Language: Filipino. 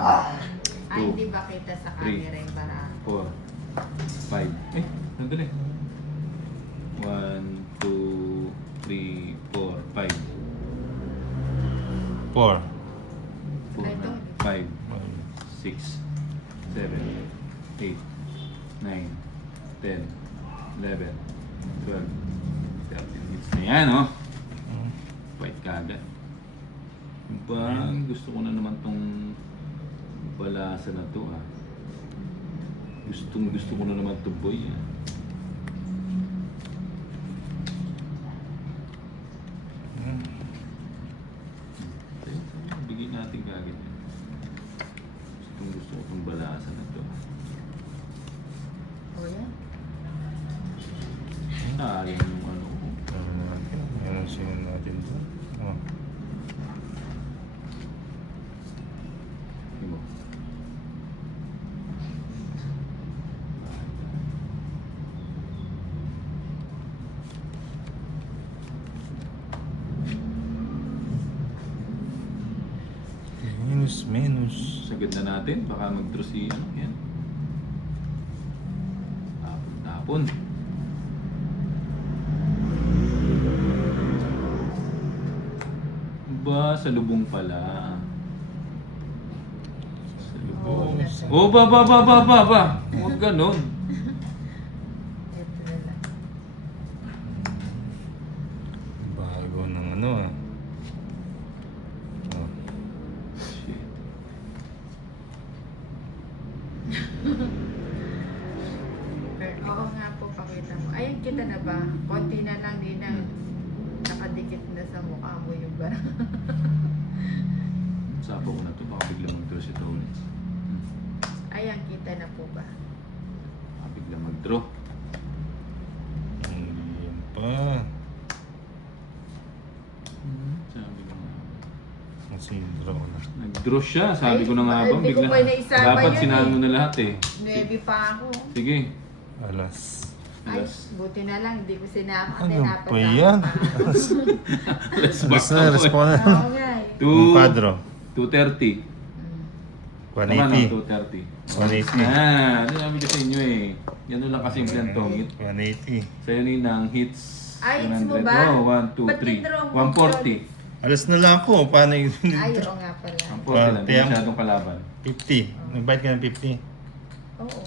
Ay, hindi ba kita sa camera yung para? 4, 5. Eh, nandun eh. 1, 2, 3, 4, 5. 4. 5, 6, 7, 8, 9, 10, 11, 12, 13 hits na yan, oh. White kagad. Bang, gusto ko na naman tong balasa na to, ah. Gusto ko na naman to, boy, ah. Bigyan natin kagad yan. Gusto ko tong balasa na to. O yan. Sayang yung ano. Meron siya natin doon. Oh. Diba? Minus. Sagad na natin. Baka mag-draw si ano yan. Tapon. Ba, sa lubong pala. Sa lubong. Oh, ba. Huwag ganon. Ito na lang. Bago ng ano ah. Oh. Shit. Oo nga po, pakita mo. Ayun, kita na ba? Konti na lang din na nakadikit na sa mukha mo yung barang. Sapo ko na to. Baka bigla mag-draw si Tony. Ayan, kita na po ba? Baka bigla mag-draw. Yan pa. Sabi ko nga. Masidra ko na. Nag-draw siya. Sabi ko na nga ba. hindi ko Bigla. pa naisama Dapat yun sinabi eh. mo na lahat eh. 9 pa ako. Sige. Alas. Ay, Alas. buti na lang, hindi ko sinama. Ano pa yan? Let's Alas na, respond na. Oo nga eh. Ang quadro. 230. Tama na, 180. 230. 180. Ah, ano sabi ko sa inyo eh. Yan lang kasimple ang tongit. 180. Sa'yo ninang hits. Ay, hits mo 100. ba? Oh, 1, 2, Ba't 3. tinraw mo 140. Alas na lang ako. Paano yung Ay, oo nga pala. 140 lang. Hindi Tiyang- masyadong kalaban. 50? Nag-bite ka ng 50? Oo.